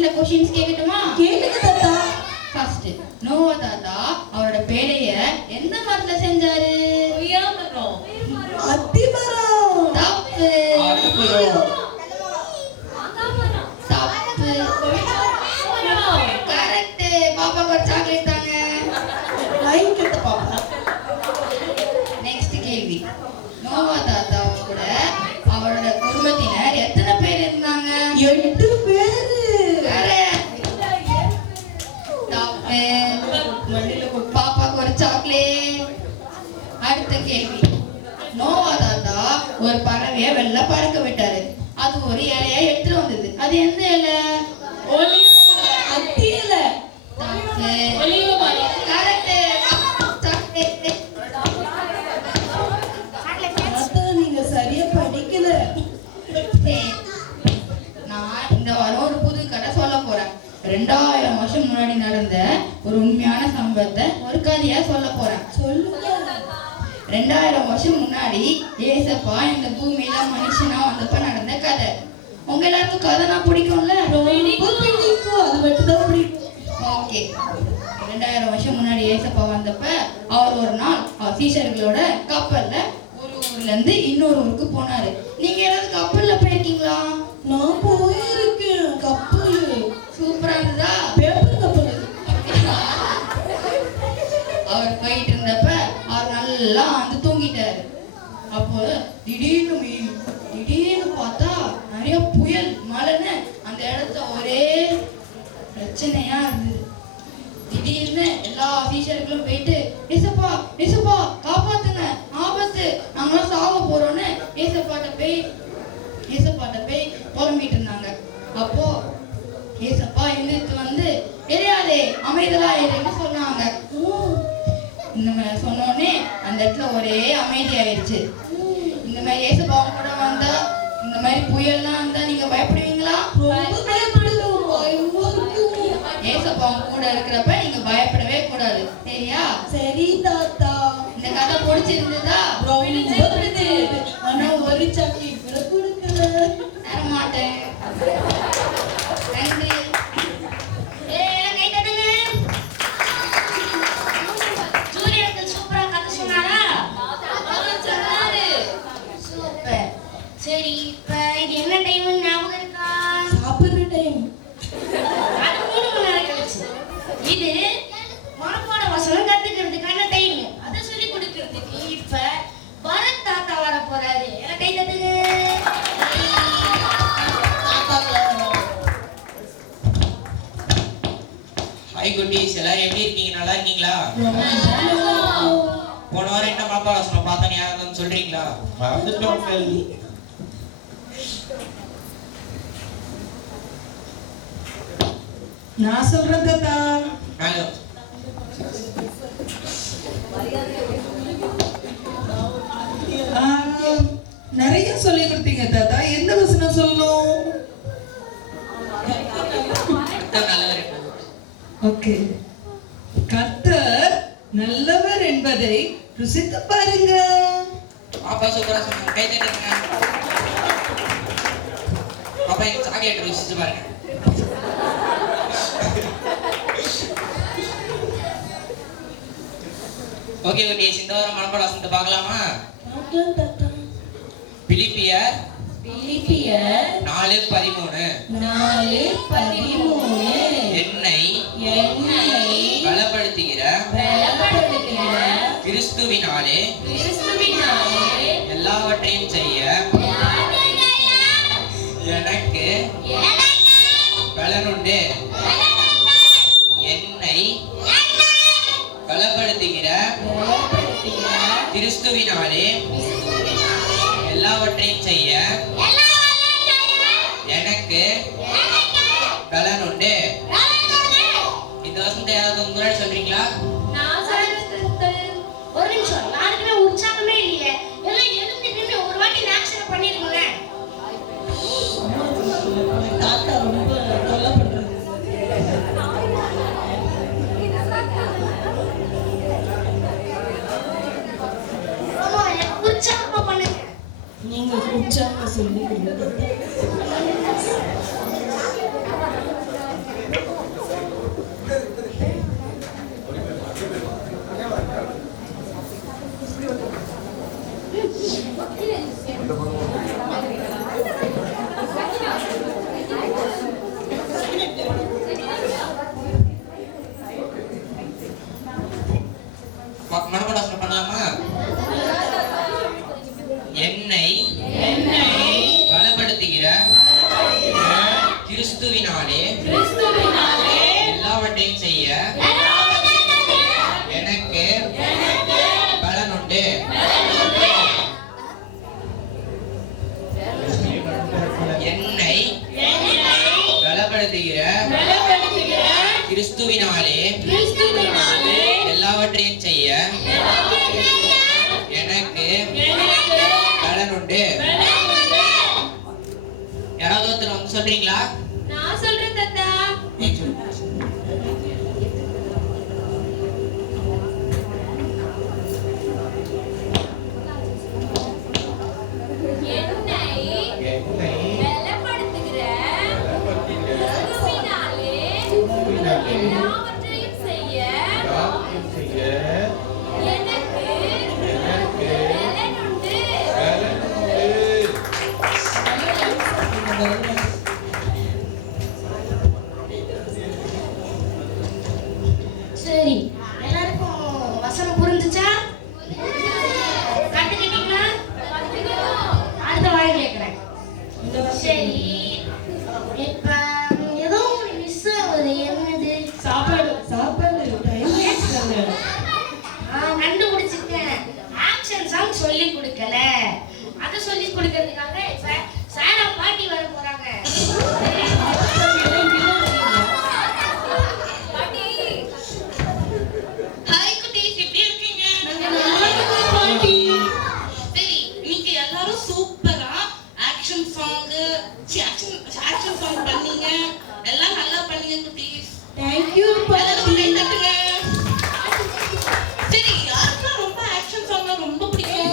சில क्वेश्चंस கேக்கட்டுமா? கேளுங்க தாத்தா. ஃபர்ஸ்ட் நோவா தாத்தா அவரோட பேடைய எந்த மரத்துல செஞ்சாரு? கொய்யா மரம். அத்தி மரம். தப்பு. தப்பு. கரெக்ட். பாப்பா ஒரு சாக்லேட் தாங்க. லைன் கிட்ட பாப்பா. நெக்ஸ்ட் கேள்வி. நோவா தாத்தா கூட அவரோட குடும்பத்தினர் எத்தனை பேர் இருந்தாங்க? 8 பேர். பாப்பாக்கு ஒரு சாக்லேட். அடுத்த கேள்வி. நோவா தாத்தா ஒரு பறவையை வெளில பறக்க விட்டாரு. அது ஒரு இலையை எடுத்துட்டு வந்தது. அது எந்த இலை? அத்தி இலை. நீங்க சரியா படிக்கல. நான் இந்த வாரம் ஒரு புது கதை சொல்ல போறேன். 2000 வருஷம் முன்னாடி நடந்த ஒரு உண்மையான சம்பவத்தை ஒரு கதையா சொல்ல போறேன். சொல்லுங்க. 2000 வருஷம் முன்னாடி ஏசப்பா இந்த பூமியில மனுஷனா வந்தப்ப நடந்த கதை. உங்க எல்லாருக்கும் கதைனா பிடிக்கும்ல? ரொம்ப பிடிக்கும். அது மட்டும் தான் பிடிக்கும். ஓகே. 2000 வருஷம் முன்னாடி ஏசப்பா வந்தப்ப அவர் ஒரு நாள் அவர் சீஷர்களோட கப்பல்ல ஒரு ஊர்ல இருந்து இன்னொரு ஊருக்கு போனாரு. நீங்க யாராவது கப்பல்ல போயிருக்கீங்களா? நான் போயிருக்கேன். கப்பல் சூப்பரா இருந்ததா? பேப்பர் கப்பல். அவர் போயிட்டு இருந்தப்ப அவர் நல்லா வந்து தூங்கிட்டாரு. அப்போ திடீர்னு பார்த்தா நிறைய புயல் மழைன்னு அந்த இடத்துல ஒரே பிரச்சனையா இருந்தது. திடீர்னு எல்லா ஆபீசர்களும் போயிட்டு ஏசப்பா ஏசப்பா காப்பாத்துங்க, ஆபத்து, நாங்களாம் சாக போறோம்னு ஏசப்பாட்ட போய் புலம்பிட்டு இருந்தாங்க. அப்போ ஏசப்பா எழுந்திருத்து வந்து எரியாதே அமைதலா இருன்னு சொன்னாங்க. இந்த மாதிரி சொன்னோடனே அந்த இடத்துல ஒரே அமைதி ஆயிடுச்சு. இந்த மாதிரி ஏசப்பா கூட வந்தா இந்த மாதிரி புயல்லாம் வந்தா நீங்க பயப்படுவீங்களா? ரொம்ப பயப்படுவோம். ஏசப்பா கூட இருக்கிறப்ப நீங்க பயப்படவே கூடாது. சரியா? சரி தாத்தா. இந்த கதை பிடிச்சிருந்ததா? ரொம்ப பிடிச்சிருக்கு. ஆனா ஒரு சாக்லேட் கூட கொடுக்கல. தர மாட்டேன். நன்றி. சரி, இப்ப இது என்ன டைம் ஞாபகம் இருக்கா? சாப்பிடுற டைம். அது 3 மணி நேரம் கழிச்சு. இது மனப்பாட வசனம் கத்துக்கிறதுக்கான டைம். அதை சொல்லி கொடுக்கிறதுக்கு இப்ப பரத் தாத்தா வர போறாரு. என்ன கை தட்டுங்க. ஹாய் குட்டீஸ், எல்லாரும் எப்படி இருக்கீங்க? நல்லா இருக்கீங்களா? போன வாரம் என்ன மனப்பாட வசனம் பார்த்தா ஞாபகம் சொல்றீங்களா? மறந்துட்டோம். நான் சொல்றேன் தாத்தா. நிறைய சொல்லி கொடுத்தீங்க தாத்தா. எந்த வசனம் சொல்லணும்? ஓகே. கர்த்தர் நல்லவர் என்பதை ருசித்து பாருங்க. பாப்பா சூப்பரா சொன்னாங்க. கை தட்டுங்க. பாப்பா இந்த சாக்லேட் ருசிச்சு பாருங்க. ஓகே குட்டீஸ், இந்த வாரம் மனப்பாட வசனத்தை பார்க்கலாமா? பிலிப்பியர் 4:13. என்னை பலப்படுத்துகிற கிறிஸ்துவினாலே எல்லாவற்றையும் செய்ய எனக்கு பலனுண்டு. என்னை பலப்படுத்துகிற கிறிஸ்துவினாலே எல்லாவற்றையும் செய்ய எனக்கு பலனுண்டு. இந்த வசனத்தை யாராவது முன்னாடி சொல்றீங்களா? ஒரு நிமிஷம். யாருக்குமே உற்சாகமே இல்லையே. எல்லாம் எழுந்துட்டு ஒரு வாட்டி ஆக்ஷன் பண்ணிருங்களேன். தாத்தா ரொம்ப தொல்லை பண்றது. உற்சாகமா பண்ணுங்க. நீங்க உற்சாகமா சொல்லி கொடுங்க. கிறிஸ்துவினாலே எல்லாவற்றையும் செய்ய எனக்கு பலனுண்டு. என்னை பலப்படுத்துகிற கிறிஸ்துவினாலே எல்லாவற்றையும் செய்ய எனக்கு பலனுண்டு. யாராவது ஒருத்தர் வந்து சொல்றீங்களா? நான் சொல்றேன் தாத்தா. சரி, எல்லாருக்கும் வசனம் புரிஞ்சுச்சா? கத்துக்கிட்டீங்களா? அடுத்த வாரம் கேட்கிறேன். சரி, இப்ப ஏதோ ஒரு மிஸ் ஆகுது. என்னது? சாப்பாடு டைம் வேஸ்ட். கண்டுபிடிச்சிருக்கேன். ஆக்ஷன் சாங் சொல்லி கொடுக்கல. அதை சொல்லி கொடுக்கறதுக்காக இப்ப சாரா பாட்டி வர போறாங்க. ஹாய் குட்டீஸ், எப்படி இருக்கீங்க? சரி, நீங்க எல்லாரும் சூப்பரா ஆக்ஷன் சாங் பண்ணீங்க. எல்லாம் நல்லா பண்ணீங்க குட்டீஸ். Thank you எல்லாரும் கை பாட்டி. தட்டுங்க. சரி, யாருக்கெல்லாம் ரொம்ப ஆக்ஷன் சாங்னா ரொம்ப பிடிக்கும்?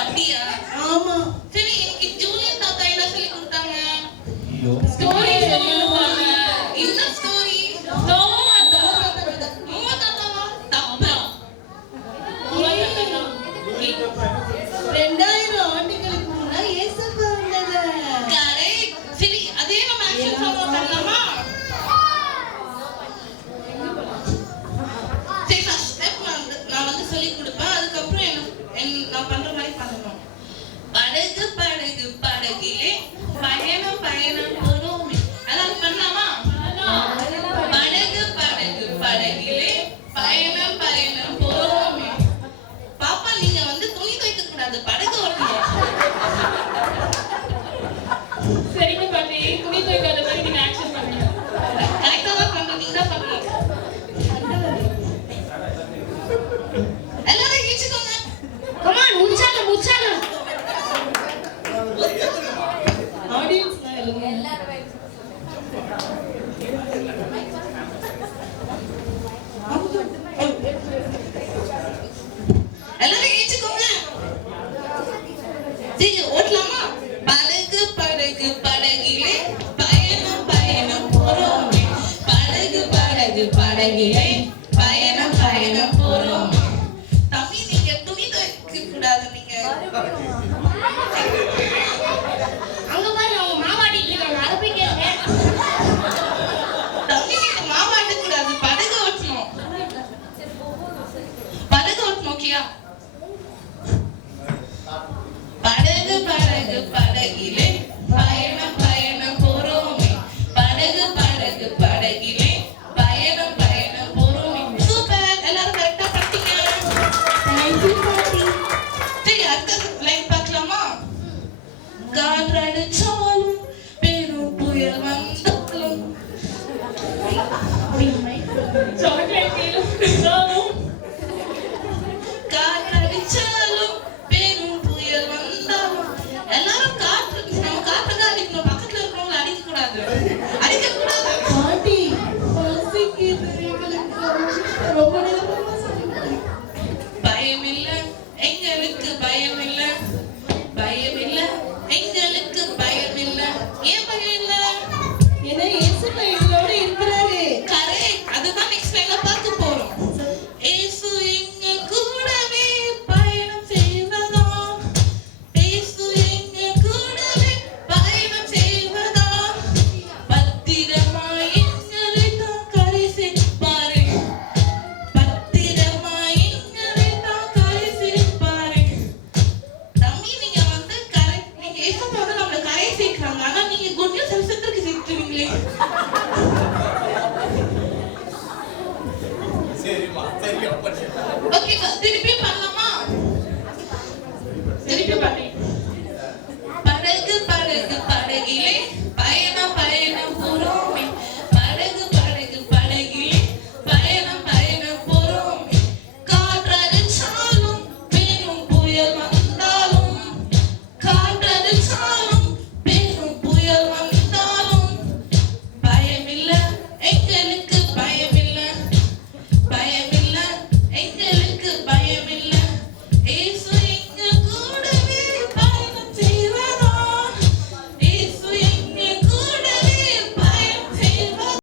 அப்படியா? ஆமா. சரி, எனக்கு ஜூலியன் தாத்தா என்ன சொல்லி கொடுத்தாங்க? ஸ்டோரி சொல்லுவாங்க. என்ன ஸ்டோரி? நோ தாத்தா. உங்க தாத்தாவா? தப்பா. 2000 ஆண்டுகளுக்கு முன்னாடி இயேசுப்பா வந்தது. Correct. சரி, அதே நம்ம ஆக்ஷன் சாங் பண்ணலாமா? சரி, ஃபர்ஸ்ட் ஸ்டெப் நான் வந்து சொல்லி கொடுப்பேன். அதுக்கப்புறம் நான் பண்ற மாதிரி பண்ணணும். படகு படகு படகிலே பயணம் பயணம் போறோமே. அதான் பண்ணலாமா? படகு படகு படகிலே பயணம் பயணம் போறோமே. பாப்பா, நீங்க வந்து துணி துவைக்க கூடாது, படகு ஓட்டணும். சரிங்க பாட்டி, துணி துவைக்காத மாதிரி நீங்க ஆக்ஷன் பண்ணுங்க. கரெக்டா தான் பண்றீங்க, நீங்க தான் பண்ணணும். எல்லாரும் ஈச்சுக்கோங்க. கமான், உற்சாகம் உற்சாகம். ஆடியன்ஸ்லாம் எழுங்க. எல்லாரும் ஈச்சுக்கோங்க. சரி, ஓட்டலாமா? படகு படகு படகிலே பயணம் பயணம் போறோமே. படகு படகு படகிலே பயணம் பயணம் போறோமே. தம்பி, நீங்க துணி துவைக்க கூடாது. நீங்க அங்க பாரு, அவங்க மாவாடிட்டு இருக்காங்க. அதை போய் கேளுங்க. தம்பி, நீங்க மாவாட்ட கூடாது, படகு ஓட்டணும். படகு ஓட்டணும், ஓகேயா? படகு படகு படகிலே பயணம் பயணம் போறோமே. படகு படகு படகிலே பயணம் பயணம் போறோமே. சூப்பர், எல்லாரும் கரெக்டா பண்ணிட்டீங்க. Thank you பாட்டி. சரி, அடுத்த லைன் பார்க்கலாமா? காற்றடிச்சாலும் பெரும் புயல் வந்தாலும் சாக்லேட்